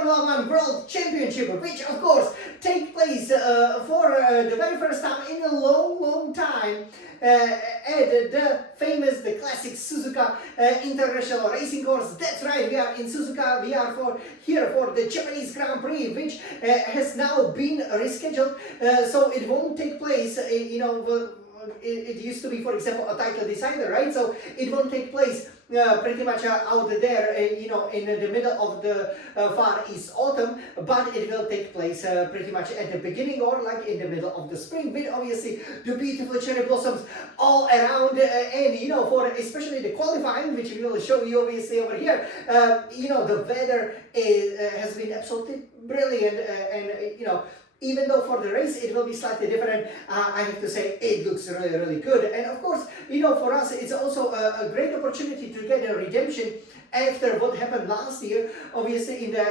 Formula 1 World Championship, which of course take place for the very first time in a long time at the famous, the Classic Suzuka International Racing Course. That's right, we are in Suzuka, we are here for the Japanese Grand Prix, which has now been rescheduled, so it won't take place, it used to be, for example, a title decider, right? So it won't take place pretty much out there, in the middle of the Far East autumn, but it will take place pretty much at the beginning or like in the middle of the spring, with obviously the beautiful cherry blossoms all around, and for especially the qualifying, which we will show you obviously over here. The weather has been absolutely brilliant, and even though for the race it will be slightly different, I have to say it looks really good. And of course, for us it's also a great opportunity to get a redemption after what happened last year. Obviously in the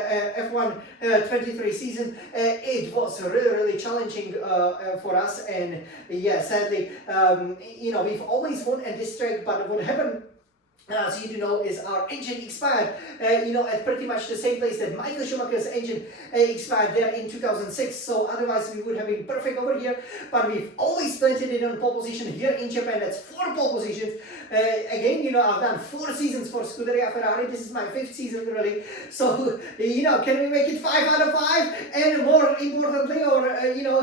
F1 23 season, it was really challenging for us, and yeah, sadly, we've always won at this track, but what happened, as you do know, is our engine expired, at pretty much the same place that Michael Schumacher's engine expired there in 2006. So otherwise we would have been perfect over here, but we've always planted it on pole position here in Japan. That's 4 pole positions. Again, I've done 4 seasons for Scuderia Ferrari. This is my 5th season really. So, can we make it 5 out of 5? And more importantly,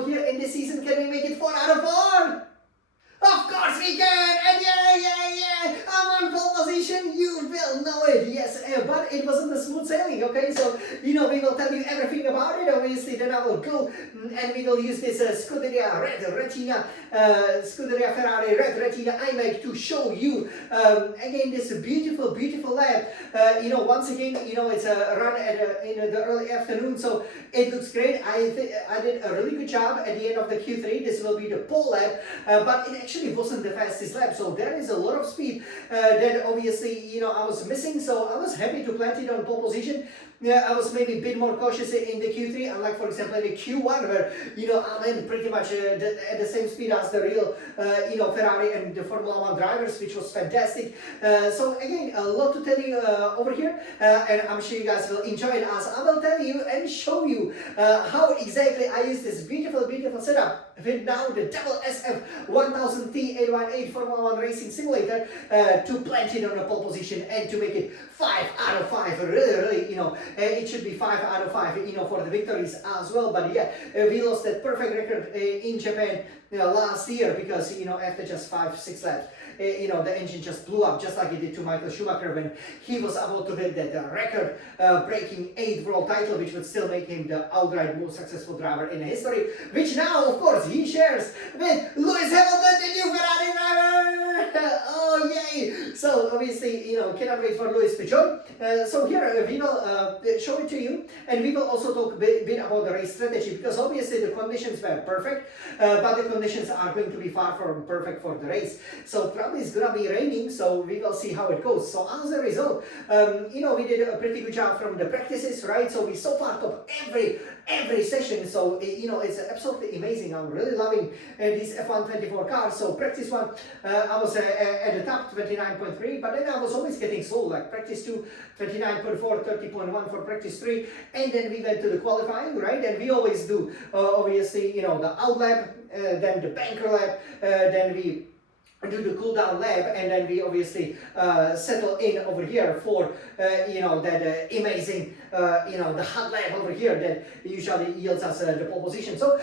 here in this season, can we make it 4 out of 4? Of course we can! And yeah! I'm on pole position, you will know it, yes, but it wasn't a smooth sailing, okay? So, we will tell you everything about it, obviously. Then I will go and we will use this Scuderia Ferrari Red Retina iMac to show you, again, this beautiful lap. Once again, it's a run in the early afternoon, so it looks great. I did a really good job at the end of the Q3. This will be the pole lap, but it actually wasn't the fastest lap, so there is a lot of speed that obviously I was missing. So I was happy to plant it on pole position. I was maybe a bit more cautious in the Q3, unlike for example in the Q1, where I'm in pretty much at the same speed as the real Ferrari and the Formula 1 drivers, which was fantastic. So again, a lot to tell you over here, and I'm sure you guys will enjoy it, as I will tell you and show you how exactly I use this beautiful setup with now the double SF 1000T818 Formula 1 Racing Simulator to plant it on a pole position and to make it 5 out of 5. Really, it should be 5 out of 5, for the victories as well. But yeah, we lost that perfect record in Japan last year because, after just 5-6 laps, the engine just blew up, just like it did to Michael Schumacher when he was able to win that record breaking 8th world title, which would still make him the outright most successful driver in history, which now of course he shares with Lewis Hamilton, the new Ferrari driver. Oh yay! So obviously, cannot wait for Lewis to join. So here we will show it to you, and we will also talk a bit about the race strategy, because obviously the conditions were perfect, but the conditions are going to be far from perfect for the race. So probably it's gonna be raining, so we will see how it goes. So as a result, we did a pretty good job from the practices, right? So we so far top every session, so it's absolutely amazing. I'm really loving these F1 24 cars. So practice 1, I was at the top 29.3, but then I was always getting slow, like practice 2 29.4, 30.1 for practice 3, and then we went to the qualifying, right? And we always do obviously the out lap, then the banker lap, then we do the cool down lap, and then we obviously settle in over here for that amazing the hot lap over here that usually yields us the pole position. So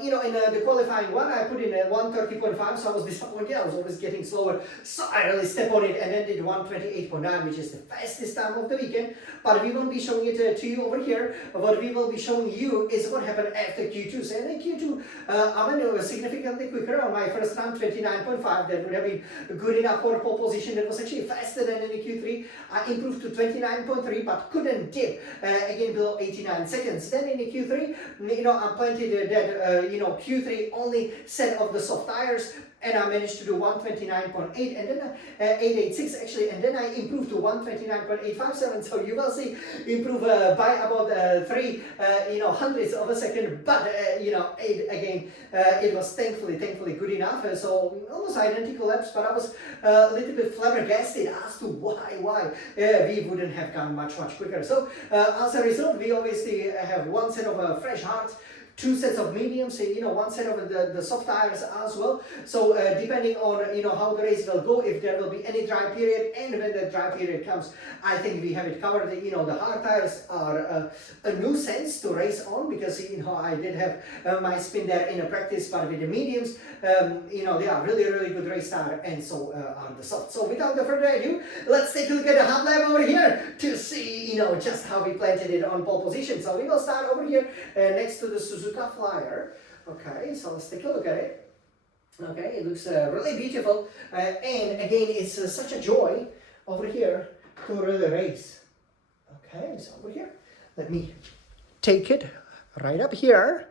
in the qualifying one, I put in a 130.5, so I was disappointed. I was always getting slower, so I really stepped on it and then did 128.9, which is the fastest time of the weekend. But we won't be showing it to you over here. What we will be showing you is what happened after Q2. So in Q2, I went significantly quicker on my first run, 29.5. That would have been good enough for pole position. That was actually faster than in the Q3. I improved to 29.3, but couldn't dip again below 89 seconds. Then in the Q3, I planted that Q3 only set of the soft tires, and I managed to do 129.8, and then 886 actually, and then I improved to 129.857. So you will see improve by about 3 hundredths of a second, but again, it was thankfully good enough. So almost identical identical laps, but I was a little bit flabbergasted as to why we wouldn't have gone much quicker. So as a result, we obviously have one set of fresh hards, two sets of mediums, you know, one set of the soft tires as well. So depending on, you know, how the race will go, if there will be any dry period, and when the dry period comes, I think we have it covered. You know, the hard tires are a nuisance to race on, because, you know, I did have my spin there in a practice, but with the mediums, you know, they are really good race tire, and so are the soft. So without further ado, let's take a look at the hot lap over here to see, you know, just how we planted it on pole position. So we will start over here next to the Suzuka Flyer. Okay, so let's take a look at it. Okay, it looks really beautiful, and again, it's such a joy over here to really race. Okay, so over here, let me take it right up here.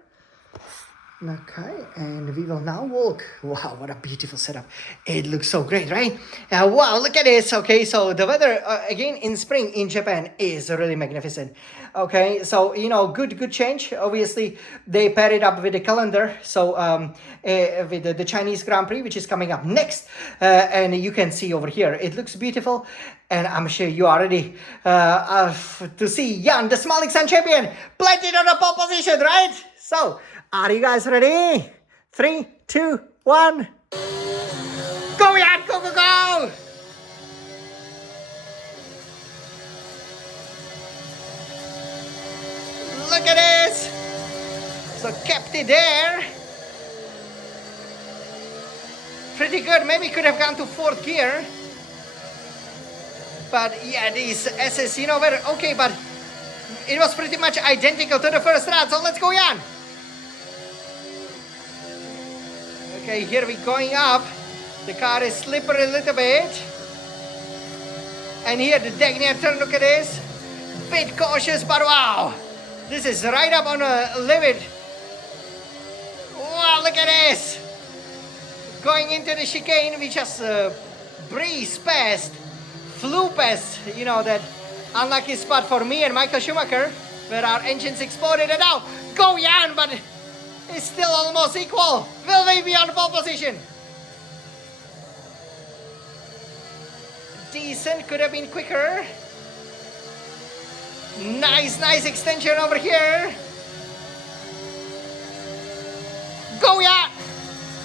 Okay, and we will now walk. Wow, what a beautiful setup. It looks so great, right? Wow, look at this. Okay, so the weather, again, in spring in Japan is really magnificent. Okay, so, you know, good change. Obviously, they pair it up with the calendar. So, with the Chinese Grand Prix, which is coming up next. And you can see over here, it looks beautiful. And I'm sure you are ready to see Jan, the Smiling Sun champion, planted on a pole position, right? So, are you guys ready? 3, 2, 1. Go, Jan! Go! Look at this! So kept it there. Pretty good. Maybe could have gone to 4th gear. But yeah, these S's, you know, were okay, but it was pretty much identical to the first run. So let's go, Jan! Okay, here we're going up. The car is slippery a little bit. And here the Dagnier turn, look at this. Bit cautious, but wow. This is right up on a limit. Wow, look at this. Going into the chicane, we just breezed past, flew past, you know, that unlucky spot for me and Michael Schumacher, where our engines exploded. And now, go Jan, but it's still almost equal. Will we be on pole position? Decent, could have been quicker. Nice extension over here. Go Jan!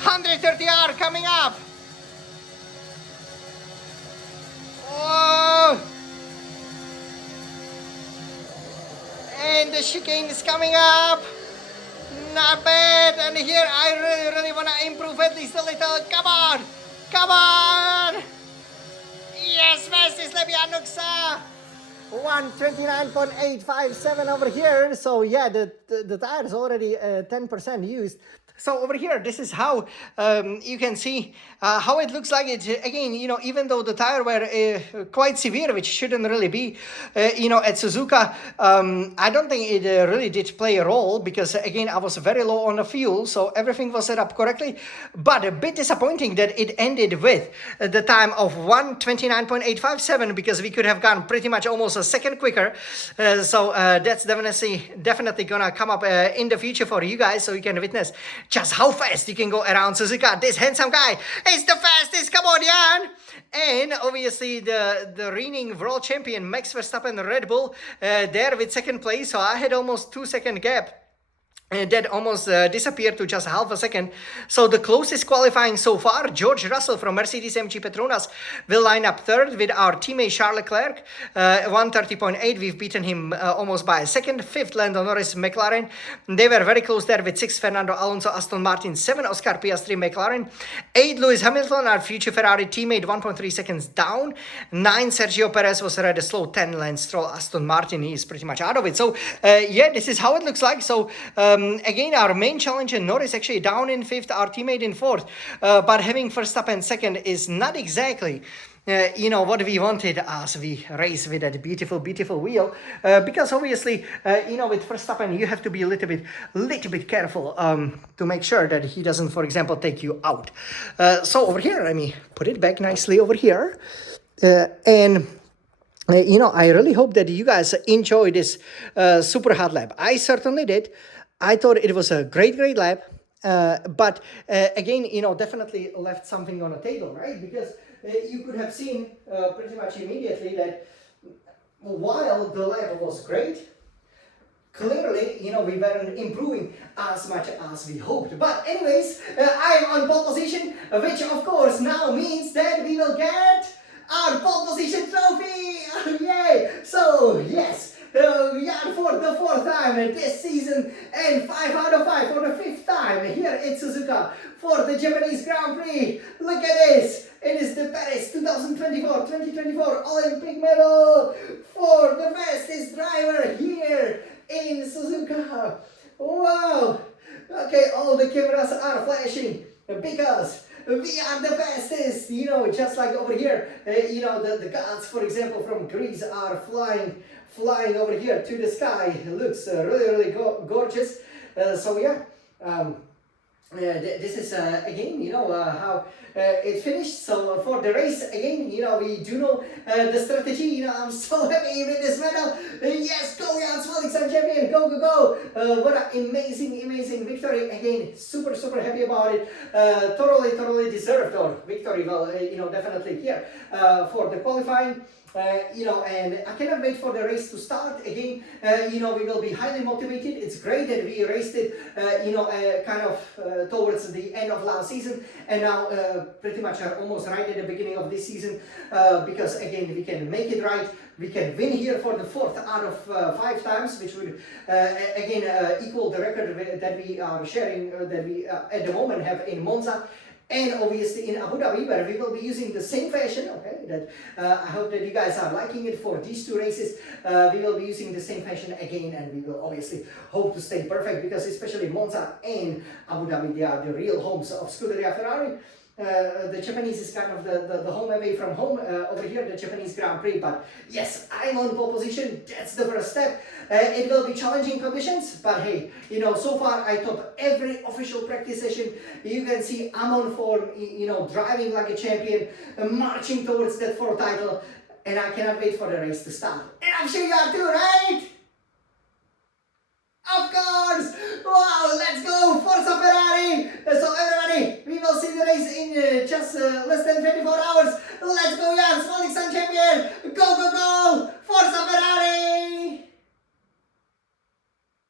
130R coming up. Whoa! And the chicane is coming up. Not bad. And here I really want to improve at least a little. Come on! Yes, fastest lap Jan Nuxa. 129.857 over here. So yeah, the tire is already 10% used. So over here, this is how you can see how it looks like. It again, you know, even though the tire were quite severe, which shouldn't really be, you know, at Suzuka, I don't think it really did play a role, because again, I was very low on the fuel, so everything was set up correctly. But a bit disappointing that it ended with the time of 129.857, because we could have gone pretty much almost a second quicker. So that's definitely gonna come up in the future for you guys, so you can witness just how fast you can go around Suzuka. This handsome guy is the fastest. Come on, Jan! And obviously the reigning world champion Max Verstappen Red Bull there with second place. So I had almost 2-second gap. And that almost disappeared to just half a second. So the closest qualifying so far, George Russell from Mercedes-AMG Petronas will line up third with our teammate Charles Leclerc. 130.8, we've beaten him almost by a second. Fifth, Lando Norris, McLaren. They were very close there with 6, Fernando Alonso, Aston Martin. 7, Oscar Piastri, McLaren. 8, Lewis Hamilton, our future Ferrari teammate, 1.3 seconds down. 9, Sergio Perez was rather slow. 10, Lance Stroll, Aston Martin. He is pretty much out of it. So yeah, this is how it looks like. So again, our main challenger Norris actually down in 5th, our teammate in 4th, but having Verstappen second is not exactly you know, what we wanted as we race with that beautiful wheel, because obviously you know, with Verstappen you have to be a little bit careful to make sure that he doesn't, for example, take you out. So over here, let me put it back nicely over here, and you know, I really hope that you guys enjoy this super hot lap. I certainly did. I thought it was a great lap. But again, definitely left something on the table, right? Because you could have seen pretty much immediately that while the lap was great, clearly, we weren't improving as much as we hoped. But anyways, I'm on pole position, which of course now means that we will get our pole position trophy! Yay! So, yes, we are for the 4th time this season and 5 out of 5 for the 5th time here in Suzuka for the Japanese Grand Prix. Look at this! It is the Paris 2024 Olympic medal for the fastest driver here in Suzuka. Wow! Okay, all the cameras are flashing because we are the fastest, just like over here. The gods, for example, from Greece are flying over here to the sky. It looks really gorgeous. So yeah. This is again, how it finished. So for the race, again, we do know the strategy. I'm so happy with this medal. Yes, go Jans Felix, champion. Go, go, go. What an amazing victory. Again, super happy about it. Totally deserved victory. Well, definitely here for the qualifying. And I cannot wait for the race to start again. We will be highly motivated. It's great that we raced it, kind of towards the end of last season, and now pretty much almost right at the beginning of this season, because again we can make it right. We can win here for the 4th out of 5 times, which would again equal the record that we are sharing, that we at the moment have in Monza. And obviously in Abu Dhabi, where we will be using the same fashion, okay, that I hope that you guys are liking it for these 2 races. We will be using the same fashion again, and we will obviously hope to stay perfect, because especially Monza and Abu Dhabi, they are the real homes of Scuderia Ferrari. The Japanese is kind of the home away from home over here, the Japanese Grand Prix. But yes, I'm on pole position. That's the first step. It will be challenging conditions, but hey, so far I top every official practice session. You can see I'm on form, driving like a champion, marching towards that 4th title, and I cannot wait for the race to start. And I'm sure you are too, right? Of course! Wow, let's go! Forza Ferrari! So everybody, we will see the race in just less than